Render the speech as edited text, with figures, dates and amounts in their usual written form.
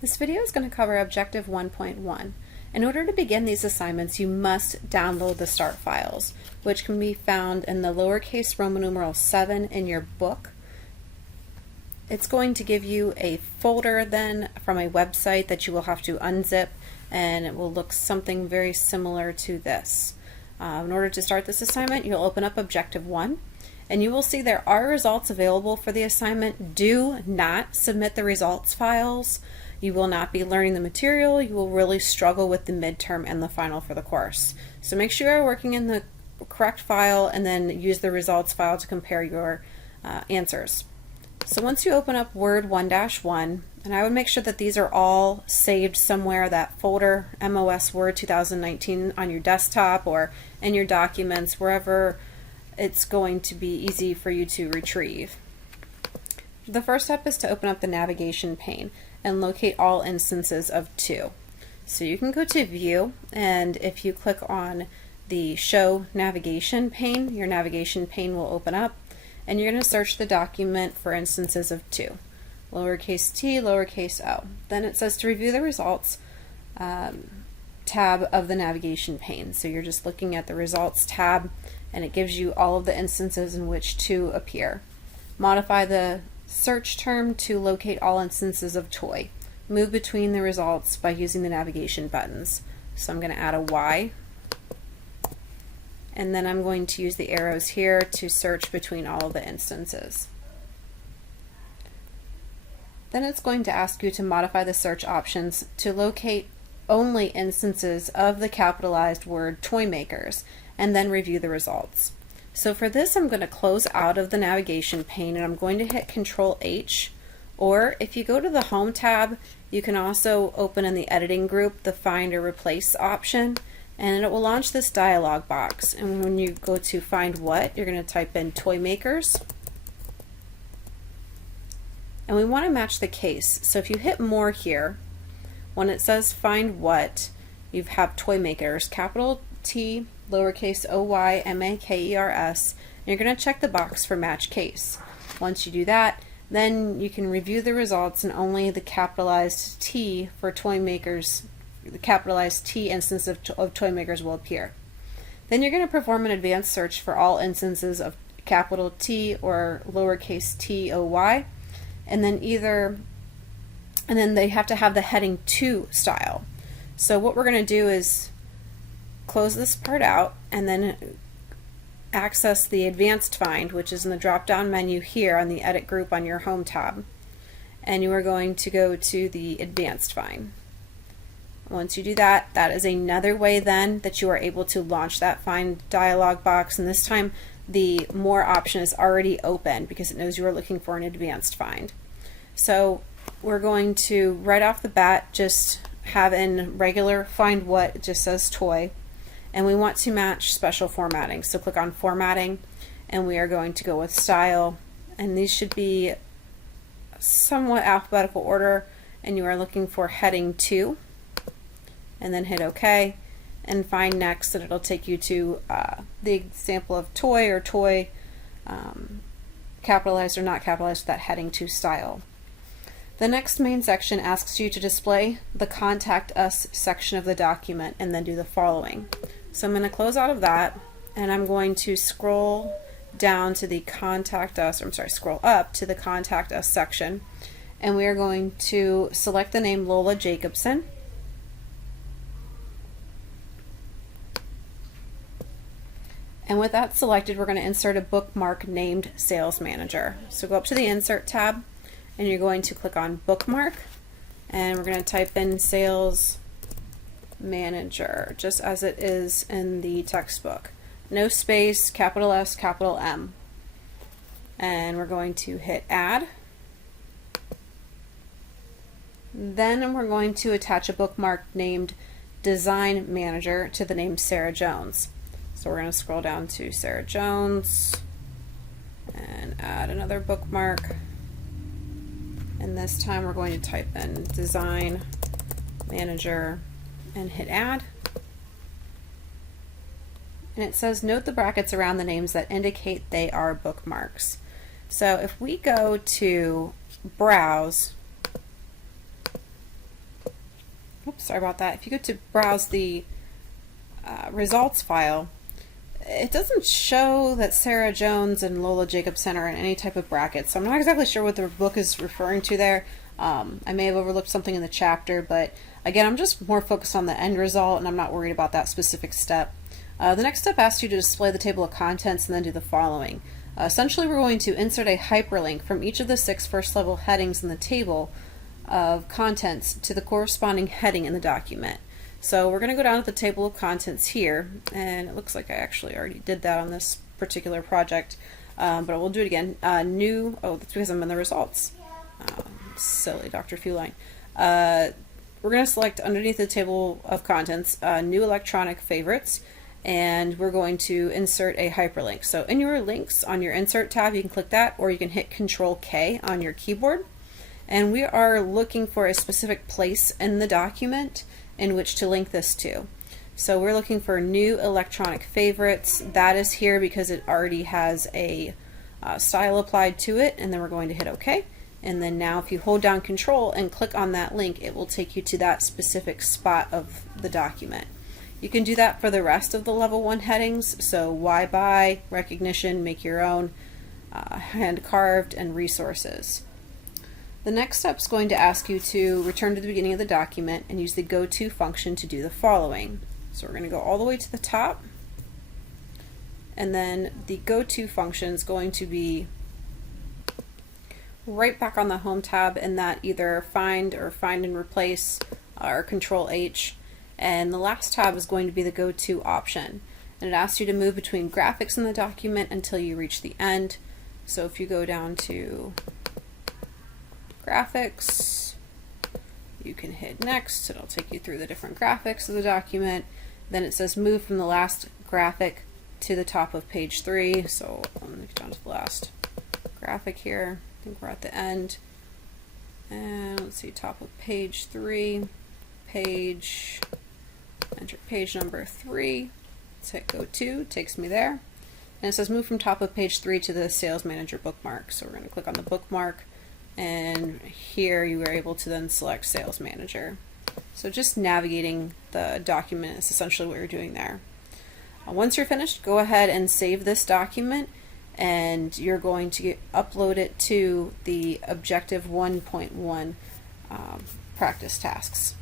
This video is going to cover Objective 1.1. In order to begin these assignments, you must download the start files, which can be found in the lowercase Roman numeral 7 in your book. It's going to give you a folder then from a website that you will have to unzip, and it will look something very similar to this. In order to start this assignment, you'll open up Objective 1, and you will see there are results available for the assignment. Do not submit the results files. You will not be learning the material. You will really struggle with the midterm and the final for the course. So make sure you're working in the correct file and then use the results file to compare your answers. So once you open up Word 1-1, and I would make sure that these are all saved somewhere, that folder, MOS Word 2019 on your desktop or in your documents, wherever it's going to be easy for you to retrieve. The first step is to open up the navigation pane and locate all instances of 2. So you can go to View, and if you click on the Show Navigation pane, your navigation pane will open up, and you're going to search the document for instances of 2. Lowercase t, lowercase o. Then it says to review the results tab of the navigation pane. So you're just looking at the results tab, and it gives you all of the instances in which 2 appear. Modify the search term to locate all instances of toy. Move between the results by using the navigation buttons. So I'm going to add a Y, and then I'm going to use the arrows here to search between all of the instances. Then it's going to ask you to modify the search options to locate only instances of the capitalized word toy makers, and then review the results. So for this, I'm going to close out of the navigation pane, and I'm going to hit Control H, or if you go to the Home tab, you can also open in the editing group the Find or Replace option, and it will launch this dialog box. And when you go to Find What, you're going to type in Toy Makers, and we want to match the case. So if you hit More here, when it says Find What, you have Toy Makers, capital T, lowercase o-y, m-a-k-e-r-s, and you're going to check the box for Match Case. Once you do that, then you can review the results, and only the capitalized T for Toy Makers, the capitalized T instance of Toy Makers will appear. Then you're going to perform an advanced search for all instances of capital T or lowercase t o-y, and then they have to have the heading to style. So what we're going to do is close this part out and then access the advanced find, which is in the drop down menu here on the edit group on your home tab, and you are going to go to the advanced find. Once you do that, that is another way then that you are able to launch that find dialog box, and this time the more option is already open because it knows you are looking for an advanced find. So we're going to right off the bat just have in regular Find What, it just says toy, and we want to match special formatting. So click on Formatting, and we are going to go with Style, and these should be somewhat alphabetical order, and you are looking for heading 2, and then hit OK and find Next, and it'll take you to the example of toy or toy capitalized or not capitalized with that heading 2 style. The next main section asks you to display the Contact Us section of the document and then do the following. So I'm going to close out of that, and I'm going to scroll down to the Contact Us, or I'm sorry, scroll up to the Contact Us section, and we are going to select the name Lola Jacobson. And with that selected, we're going to insert a bookmark named Sales Manager. So go up to the Insert tab, and you're going to click on Bookmark, and we're going to type in Sales Manager, just as it is in the textbook. No space, capital S, capital M. And we're going to hit Add. Then we're going to attach a bookmark named Design Manager to the name Sarah Jones. So we're going to scroll down to Sarah Jones and add another bookmark. And this time we're going to type in Design Manager and hit Add. And it says note the brackets around the names that indicate they are bookmarks. So if we go to Browse sorry about that. If you go to browse the results file, it doesn't show that Sarah Jones and Lola Jacobson are in any type of bracket, so I'm not exactly sure what the book is referring to there. I may have overlooked something in the chapter, but again, I'm just more focused on the end result, and I'm not worried about that specific step. The next step asks you to display the table of contents and then do the following. Essentially, we're going to insert a hyperlink from each of the 6 first-level headings in the table of contents to the corresponding heading in the document. So we're going to go down to the table of contents here, and it looks like I actually already did that on this particular project, but we'll do it again. Oh, that's because I'm in the results. Silly Dr. Feline. We're going to select underneath the table of contents, new electronic favorites, and we're going to insert a hyperlink. So in your links on your insert tab, you can click that, or you can hit Control K on your keyboard. And we are looking for a specific place in the document in which to link this to. So we're looking for new electronic favorites. That is here because it already has a style applied to it, and then we're going to hit OK. And then now if you hold down Control and click on that link, it will take you to that specific spot of the document. You can do that for the rest of the level 1 headings, so why buy, recognition, make your own, hand carved, and resources. The next step is going to ask you to return to the beginning of the document and use the go to function to do the following. So we're going to go all the way to the top, and then the go to function is going to be right back on the home tab in that either find or find and replace or Control H. And the last tab is going to be the go to option. And it asks you to move between graphics in the document until you reach the end. So if you go down to graphics, you can hit next. It'll take you through the different graphics of the document. Then it says move from the last graphic to the top of page 3. So I'm going to get down to the last graphic here. I think we're at the end. And let's see, top of page 3, enter page number 3. Let's hit go to, takes me there. And it says move from top of page 3 to the Sales Manager bookmark. So we're going to click on the bookmark, and here you are able to then select Sales Manager. So just navigating the document is essentially what you're doing there. Once you're finished, go ahead and save this document, and you're going to upload it to the Objective 1.1 practice tasks.